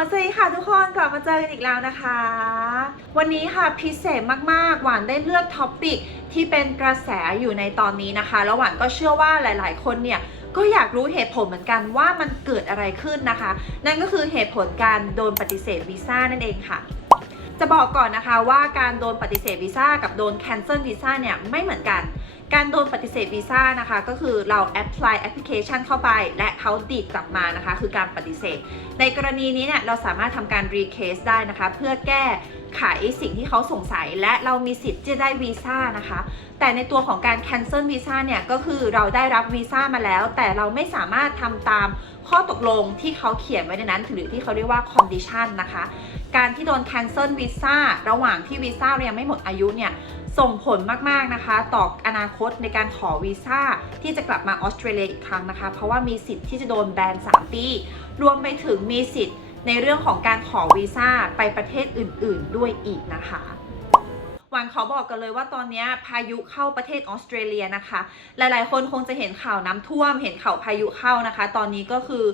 สวัสดีค่ะทุกคนกลับมาเจอกันอีกแล้วนะคะ วันนี้ค่ะพิเศษมากๆ หวานได้เลือกท็อปปิกที่เป็นกระแสอยู่ในตอนนี้นะคะแล้วหวานก็เชื่อว่าหลาย ๆ คนเนี่ยก็อยากรู้เหตุผลเหมือนกันว่ามันเกิดอะไรขึ้นนะคะ นั่นก็คือเหตุผลการโดนปฏิเสธวีซ่านั่นเองค่ะ จะบอกก่อนนะคะว่าการโดนปฏิเสธวีซ่ากับโดน cancel วีซ่าเนี่ยไม่เหมือนกัน การโดนปฏิเสธวีซ่านะคะก็คือเราแอปพลายแอปพลิเคชันเข้าไป และเขาดีดกลับมานะคะ คือการปฏิเสธ ในกรณีนี้เนี่ยเราสามารถทำการรีเคสได้นะคะ เพื่อแก้ไขสิ่งที่เขาสงสัย และเรามีสิทธิ์จะได้วีซ่านะคะ แต่ในตัวของการ cancel วีซ่าเนี่ยก็คือเราได้รับวีซ่ามาแล้ว แต่เราไม่สามารถทำตามข้อตกลงที่เขาเขียนไว้ในนั้นหรือที่เขาเรียกว่า condition นะคะ การที่โดน cancel วีซ่าระหว่างที่วีซ่าเรายังไม่หมดอายุเนี่ยส่งผลมาก ๆ นะคะ ต่ออนาคตในการขอวีซ่าที่จะกลับมาออสเตรเลียอีกครั้งนะคะ เพราะว่ามีสิทธิ์ที่จะโดนแบน 3 ปี รวมไปถึงมีสิทธิ์ในเรื่องของการขอวีซ่าไปประเทศอื่น ๆ ด้วยอีกนะคะหวังขอบอกกันเลยว่าตอนนี้พายุเข้าประเทศออสเตรเลียนะคะ หลายๆ คนคงจะเห็นข่าวน้ำท่วม เห็นข่าวพายุเข้านะคะ ตอนนี้ก็คือ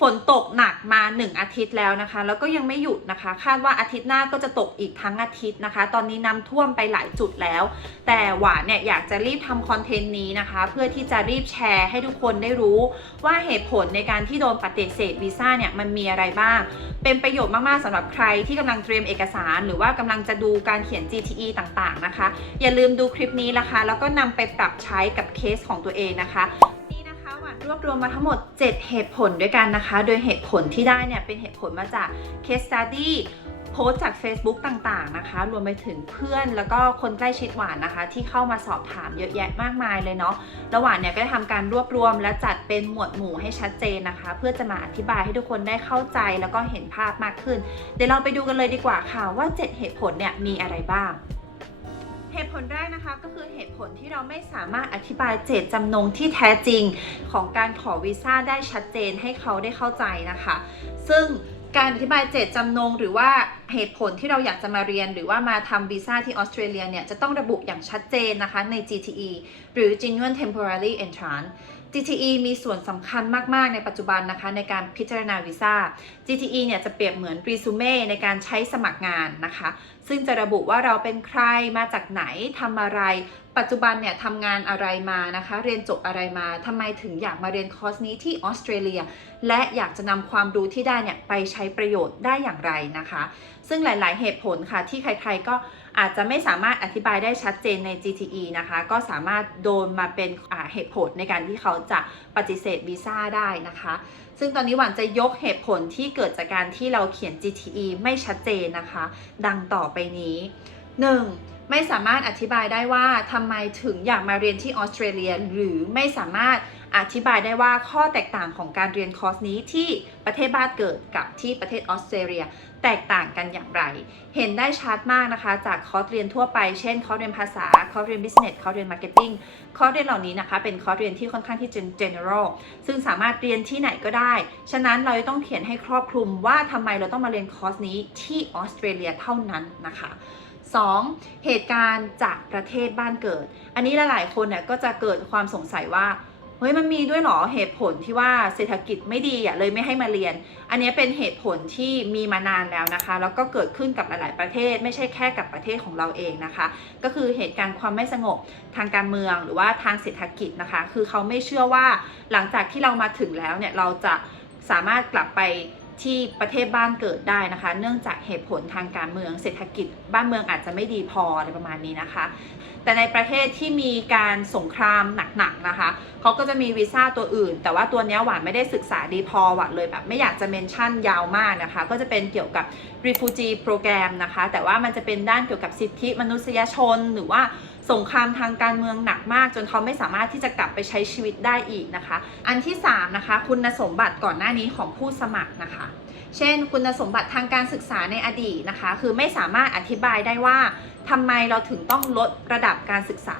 ฝนตกหนักมา 1 อาทิตย์แล้วนะคะ แล้วก็ยังไม่หยุดนะคะ คาดว่าอาทิตย์หน้าก็จะตกอีกทั้งอาทิตย์นะคะ ตอนนี้น้ำท่วมไปหลายจุดแล้ว แต่หวานเนี่ยอยากจะรีบทำคอนเทนต์นี้นะคะ เพื่อที่จะรีบแชร์ให้ทุกคนได้รู้ว่าเหตุผลในการที่โดนปฏิเสธวีซ่าเนี่ยมันมีอะไรบ้าง เป็นประโยชน์มากๆสำหรับใครที่กำลังเตรียมเอกสาร หรือว่ากำลังจะดูการเขียน GTE ต่างๆนะคะ อย่าลืมดูคลิปนี้นะคะ แล้วก็นำไปปรับใช้กับเคสของตัวเองนะคะ รวบรวมมาทั้งหมด 7 เหตุผลด้วยกันนะคะ โดยเหตุผลที่ได้เนี่ยเป็นเหตุผลมาจาก case study โพสจาก Facebook ต่างๆนะคะ รวมไปถึงเพื่อนแล้วก็คนใกล้ชิดหวานนะคะ ที่เข้ามาสอบถามเยอะแยะมากมายเลยเนาะแล้วหวานเนี่ยก็ได้ทำการรวบรวมและจัดเป็นหมวดหมู่ให้ชัดเจนนะคะ เพื่อจะมาอธิบายให้ทุกคนได้เข้าใจแล้วก็เห็นภาพมากขึ้น เดี๋ยวเราไปดูกันเลยดีกว่าค่ะว่า 7 เหตุผลเนี่ยมีอะไรบ้าง เหตุผลแรกนะคะก็คือเหตุผลที่เราไม่สามารถอธิบายเจตจำนงที่แท้จริงของการขอวีซ่าได้ชัดเจนให้เขาได้เข้าใจนะคะ ซึ่งการอธิบายเจตจำนงหรือว่าเหตุผลที่เราอยากจะมาเรียน หรือว่ามาทำวีซ่าที่ออสเตรเลียเนี่ยจะต้องระบุอย่างชัดเจนนะคะใน GTE หรือ Genuine Temporary Entrance GTE มีส่วนสำคัญมาก ๆ ในปัจจุบันนะคะในการพิจารณาวีซ่า GTE เนี่ยจะเปรียบเหมือนรีซูเม่ในการใช้สมัครงานนะคะ ซึ่งจะระบุว่าเราเป็นใครมาจากไหนทำอะไร ปัจจุบันเนี่ยทำงานอะไรมานะคะ เรียนจบอะไรมาทำไมถึงอยากมาเรียนคอร์สนี้ที่ออสเตรเลีย และอยากจะนำความรู้ที่ได้เนี่ยไปใช้ประโยชน์ได้อย่างไรนะคะ ซึ่งหลาย ๆ เหตุผลค่ะที่ใคร ๆ ก็อาจจะไม่สามารถอธิบายได้ชัดเจนใน GTE นะคะ ก็สามารถโดนมาเป็นเหตุผลในการที่เขาจะปฏิเสธวีซ่าได้นะคะ ซึ่งตอนนี้หวานจะยกเหตุผลที่เกิดจากการที่เราเขียน GTE ไม่ชัดเจนนะคะ ดังต่อไปนี้ 1. ไม่สามารถอธิบายได้ว่าทำไมถึงอยากมาเรียนที่ออสเตรเลีย หรือไม่สามารถอธิบายได้ว่าข้อแตกต่างของการเรียนคอร์สนี้ที่ประเทศบ้านเกิดกับที่ประเทศออสเตรเลีย แตกต่างกันอย่างไร เห็นได้ชัดมากนะคะ จากคอร์สเรียนทั่วไป เช่นคอร์สเรียนภาษา คอร์สเรียน business คอร์สเรียน marketing คอร์สเรียนเหล่านี้นะคะ เป็นคอร์สเรียนที่ค่อนข้างที่ general ซึ่งสามารถเรียนที่ไหนก็ได้ ฉะนั้นเราจะต้องเขียนให้ครอบคลุมว่าทำไมเราต้องมาเรียนคอร์สนี้ที่ออสเตรเลียเท่านั้นนะคะ 2. เหตุการณ์จากประเทศบ้านเกิด อันนี้หลายๆคนเนี่ยก็จะเกิดความสงสัยว่าเฮ้ยมันมีด้วยเหรอเหตุผลที่ว่าเศรษฐกิจไม่ดีอะเลยไม่ให้มาเรียน อันนี้เป็นเหตุผลที่มีมานานแล้วนะคะ แล้วก็เกิดขึ้นกับหลาย ๆ ประเทศ ไม่ใช่แค่กับประเทศของเราเองนะคะ ก็คือเหตุการณ์ความไม่สงบทางการเมืองหรือว่าทางเศรษฐกิจนะคะ คือเขาไม่เชื่อว่าหลังจากที่เรามาถึงแล้วเนี่ยเราจะสามารถกลับไป ที่ประเทศบ้านเกิดได้นะคะ เนื่องจากเหตุผลทางการเมืองเศรษฐกิจบ้านเมืองอาจจะไม่ดีพออะไรประมาณนี้นะคะ แต่ในประเทศที่มีการสงครามหนักๆนะคะเขาก็จะมีวีซ่าตัวอื่น แต่ว่าตัวนี้หวานไม่ได้ศึกษาดีพอหวานเลยแบบไม่อยากจะเมนชั่นยาวมากนะคะ ก็จะเป็นเกี่ยวกับ refugee program นะคะ แต่ว่ามันจะเป็นด้านเกี่ยวกับสิทธิมนุษยชนหรือว่า สงครามทางการเมืองหนักมาก จนเขาไม่สามารถที่จะกลับไปใช้ชีวิตได้อีกนะคะ อันที่3นะคะคุณสมบัติก่อนหน้านี้ของผู้สมัครนะคะ เช่น คุณสมบัติทางการศึกษาในอดีตนะคะ คือไม่สามารถอธิบายได้ว่าทำไมเราถึงต้องลดระดับการศึกษา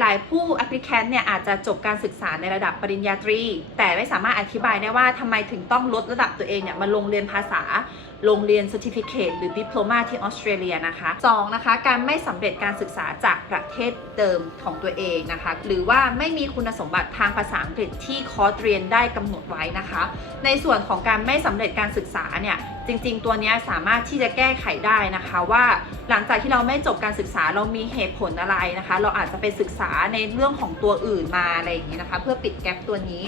หลาย ๆ ผู้ applicant เนี่ยอาจจะจบการศึกษาในระดับปริญญาตรี แต่ไม่สามารถอธิบายได้ว่าทำไมถึงต้องลดระดับตัวเองเนี่ยมาลงเรียนภาษาลงเรียน certificate หรือ diploma ที่ออสเตรเลียนะคะ2นะคะ การไม่สำเร็จการศึกษาจากประเทศเดิมของตัวเองนะคะ หรือว่าไม่มีคุณสมบัติทางภาษาอังกฤษที่คอร์สเรียนได้กำหนดไว้นะคะ ในส่วนของการไม่สำเร็จการศึกษาเนี่ย จริง ๆ ตัวนี้สามารถที่จะแก้ไขได้นะคะว่าหลังจากที่เราไม่จบการศึกษาเรามีเหตุผลอะไรนะคะ เราอาจจะไปศึกษาในเรื่องของตัวอื่นมาอะไรอย่างนี้นะคะ เพื่อปิดแกลบตัวนี้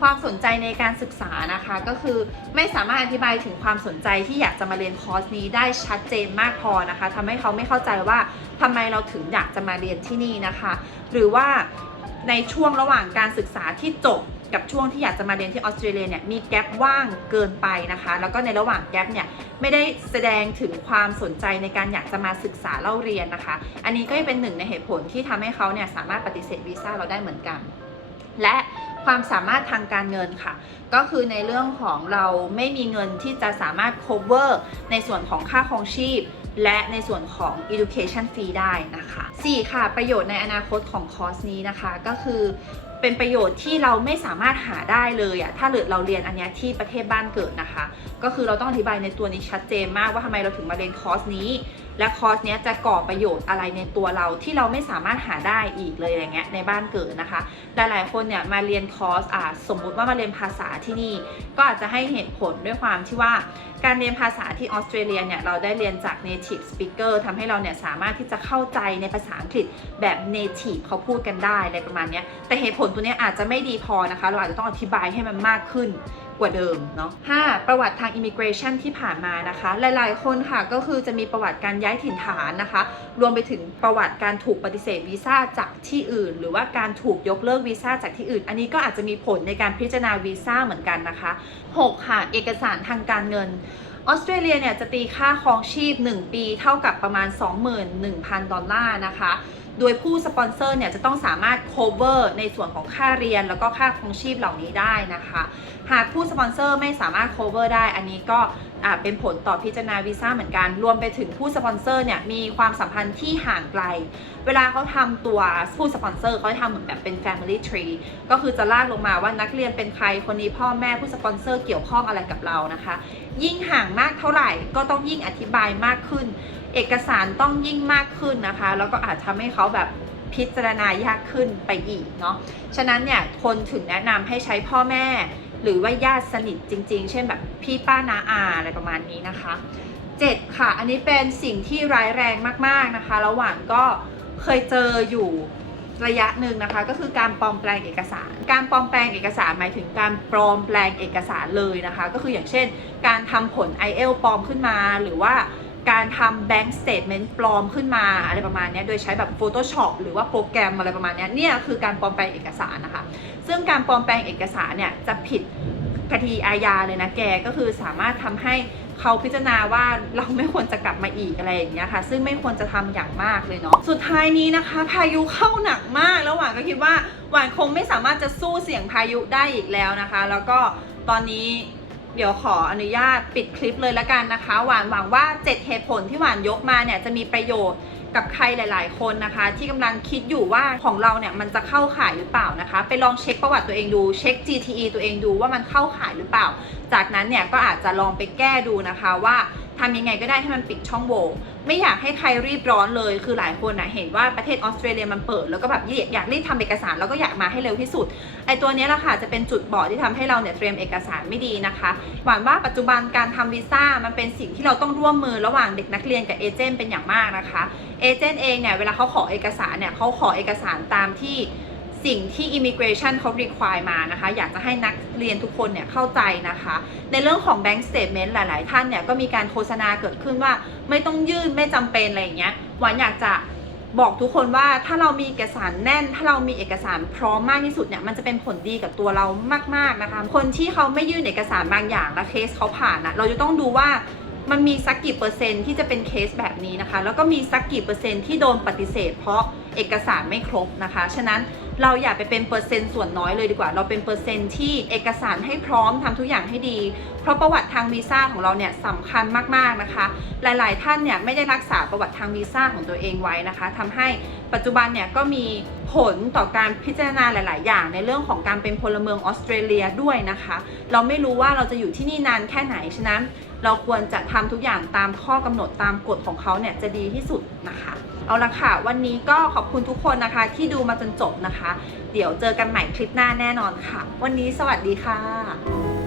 ความสนใจในการศึกษานะคะก็คือไม่สามารถอธิบายถึงความสนใจที่อยากจะมาเรียนคอร์สนี้ได้ชัดเจนมากพอนะคะทำให้เขาไม่เข้าใจว่าทำไมเราถึงอยากจะมาเรียนที่นี่นะคะ หรือว่าในช่วงระหว่างการศึกษาที่จบ กับช่วงที่อยากจะมาเรียนที่ออสเตรเลียเนี่ยมีแกลบว่างเกินไปนะคะ แล้วก็ในระหว่างแกลบเนี่ยไม่ได้แสดงถึงความสนใจในการอยากจะมาศึกษาเล่าเรียนนะคะ อันนี้ก็เป็นหนึ่งในเหตุผลที่ทำให้เขาเนี่ยสามารถปฏิเสธวีซ่าเราได้เหมือนกัน และความสามารถทางการเงินค่ะ ก็คือในเรื่องของเราไม่มีเงินที่จะสามารถ cover ในส่วนของค่าครองชีพ และในส่วนของ education fee ได้นะคะ 4 ค่ะ ประโยชน์ในอนาคตของคอร์สนี้นะคะ ก็คือ เป็นประโยชน์ที่เราไม่สามารถหาได้เลยอะถ้าเราเรียนอันนี้ที่ประเทศบ้านเกิดนะคะ ก็คือเราต้องอธิบายในตัวนี้ชัดเจนมากว่าทำไมเราถึงมาเรียนคอร์สนี้และคอร์สเนี้ยจะก่อประโยชน์อะไรในตัวเราที่เราไม่สามารถหาได้อีกเลยอย่างเงี้ยในบ้านเกิดนะคะหลายๆคนเนี่ยมาเรียนคอร์สอ่าสมมุติว่ามาเรียนภาษาที่นี่ ก็อาจจะให้เหตุผลด้วยความที่ว่าการเรียนภาษาที่ออสเตรเลียเนี่ยเราได้เรียนจาก native speaker ทำให้เราเนี่ยสามารถที่จะเข้าใจในภาษาอังกฤษแบบ native เขาพูดกันได้อะไรประมาณเนี้ยแต่เหตุผลตัวเนี้ยอาจจะไม่ดีพอนะคะ เราอาจจะต้องอธิบายให้มันมากขึ้นกว่าเดิมเนาะ 5. ประวัติทาง immigration ที่ผ่านมานะคะ หลาย ๆ คนค่ะก็คือจะมีประวัติการย้ายถิ่นฐานนะคะ รวมไปถึงประวัติการถูกปฏิเสธวีซ่าจากที่อื่น หรือว่าการถูกยกเลิกวีซ่าจากที่อื่น อันนี้ก็อาจจะมีผลในการพิจารณาวีซ่าเหมือนกันนะคะ 6. ค่ะเอกสารทางการเงินออสเตรเลียเนี่ยจะตีค่าครองชีพ 1 ปีเท่ากับประมาณ 21,000 ดอลลาร์นะคะ โดยผู้สปอนเซอร์เนี่ยจะต้องสามารถ cover ในส่วนของค่าเรียนแล้วก็ค่าครองชีพเหล่านี้ได้นะคะ หากผู้สปอนเซอร์ไม่สามารถ cover ได้ อันนี้ก็ เป็นผลต่อพิจารณาวีซ่าเหมือนกัน รวมไปถึงผู้สปอนเซอร์เนี่ยมีความสัมพันธ์ที่ห่างไกล เวลาเขาทำตัวผู้สปอนเซอร์เขาจะทำเหมือนแบบเป็น family tree ก็คือจะลากลงมาว่านักเรียนเป็นใครคนนี้พ่อแม่ผู้สปอนเซอร์เกี่ยวข้องอะไรกับเรานะคะ ยิ่งห่างมากเท่าไหร่ก็ต้องยิ่งอธิบายมากขึ้น เอกสารต้องยิ่งมากขึ้นนะคะ แล้วก็อาจทำให้เขาแบบพิจารณายากขึ้นไปอีกเนาะฉะนั้นเนี่ยคนถึงแนะนำให้ใช้พ่อแม่ หรือว่าญาติสนิทจริง ๆ เช่นแบบพี่ป้านาอาอะไรประมาณนี้นะคะ 7 ค่ะ อันนี้เป็นสิ่งที่ร้ายแรงมากๆนะคะระหว่างก็เคยเจออยู่ระยะหนึ่งนะคะก็คือการปลอมแปลงเอกสาร การปลอมแปลงเอกสารหมายถึงการปลอมแปลงเอกสารเลยนะคะ ก็คืออย่างเช่น การทำผล i อเอลปลอมขึ้นมาหรือว่า การทำ bank statement ปลอมขึ้นมาอะไรประมาณนี้โดยใช้แบบ Photoshop หรือว่าโปรแกรมอะไรประมาณนี้เนี่ยคือการปลอมแปลงเอกสารนะคะ ซึ่งการปลอมแปลงเอกสารเนี่ยจะผิดคดีอาญาเลยนะแกก็คือสามารถทำให้เขาพิจารณาว่าเราไม่ควรจะกลับมาอีกอะไรอย่างเงี้ยค่ะ ซึ่งไม่ควรจะทำอย่างมากเลยเนาะสุดท้ายนี้นะคะ พายุเข้าหนักมากแล้วหวานก็คิดว่าหวานคงไม่สามารถจะสู้เสียงพายุได้อีกแล้วนะคะ แล้วก็ตอนนี้ เดี๋ยวขออนุญาตปิดคลิปเลยละกันนะคะ หวานหวังว่า 7 เหตุผลที่หวานยกมาเนี่ยจะมีประโยชน์กับใครหลาย ๆ คนนะคะ ที่กำลังคิดอยู่ว่าของเราเนี่ยมันจะเข้าขายหรือเปล่านะคะ ไปลองเช็คประวัติตัวเองดูเช็ค GTE ตัวเองดูว่ามันเข้าขายหรือเปล่า จากนั้นเนี่ยก็อาจจะลองไปแก้ดูนะคะว่า ทำยังไงก็ได้ให้มันปิดช่องโหว่ไม่อยากให้ใครรีบร้อนเลย คือหลายคนนะเห็นว่าประเทศออสเตรเลียมันเปิด แล้วก็แบบอยากรีบทำเอกสารแล้วก็อยากมาให้เร็วที่สุด ไอตัวนี้แหละค่ะจะเป็นจุดบอดที่ทำให้เราเนี่ยเตรียมเอกสารไม่ดีนะคะ หวังว่าปัจจุบันการทำวีซ่ามันเป็นสิ่งที่เราต้องร่วมมือระหว่างเด็กนักเรียนกับเอเจนต์เป็นอย่างมากนะคะ เอเจนต์เองเนี่ยเวลาเขาขอเอกสารเนี่ยเขาขอเอกสารตามที่ สิ่งที่ immigration เขา require มานะคะ อยากจะให้นักเรียนทุกคนเนี่ยเข้าใจนะคะ ในเรื่องของ bank statement หลาย ๆ ท่านเนี่ยก็มีการโฆษณาเกิดขึ้นว่า ไม่ต้องยื่นไม่จำเป็นอะไรอย่างเงี้ยหวานอยากจะบอกทุกคนว่าถ้าเรามีเอกสารแน่น ถ้าเรามีเอกสารพร้อมมากที่สุดเนี่ยมันจะเป็นผลดีกับตัวเรามาก ๆ นะคะ คนที่เขาไม่ยื่นเอกสารบางอย่างและเคสเขาผ่านอะเราจะต้องดูว่ามันมีสักกี่เปอร์เซ็นต์ที่จะเป็นเคสแบบนี้นะคะ แล้วก็มีสักกี่เปอร์เซ็นต์ที่โดนปฏิเสธ เพราะเอกสารไม่ครบนะคะ ฉะนั้น เราอย่าไปเป็นเปอร์เซ็นต์ส่วนน้อยเลยดีกว่า เราเป็นเปอร์เซ็นต์ที่เอกสารให้พร้อมทำทุกอย่างให้ดี เพราะประวัติทางวีซ่าของเราเนี่ยสำคัญมากๆนะคะ หลาย ๆ ท่านเนี่ยไม่ได้รักษาประวัติทางวีซ่าของตัวเองไว้นะคะทำให้ ปัจจุบันเนี่ยก็มีผลต่อการพิจารณาหลาย ๆ อย่างในเรื่องของการเป็นพลเมืองออสเตรเลียด้วยนะคะ เราไม่รู้ว่าเราจะอยู่ที่นี่นานแค่ไหนฉะนั้น เราควรจะทำทุกอย่างตามข้อกำหนดตามกฎของเขาเนี่ยจะดีที่สุดนะคะ เอาละค่ะ วันนี้ก็ขอบคุณทุกคนนะคะ ที่ดูมาจนจบนะคะ เดี๋ยวเจอกันใหม่คลิปหน้าแน่นอนค่ะ วันนี้สวัสดีค่ะ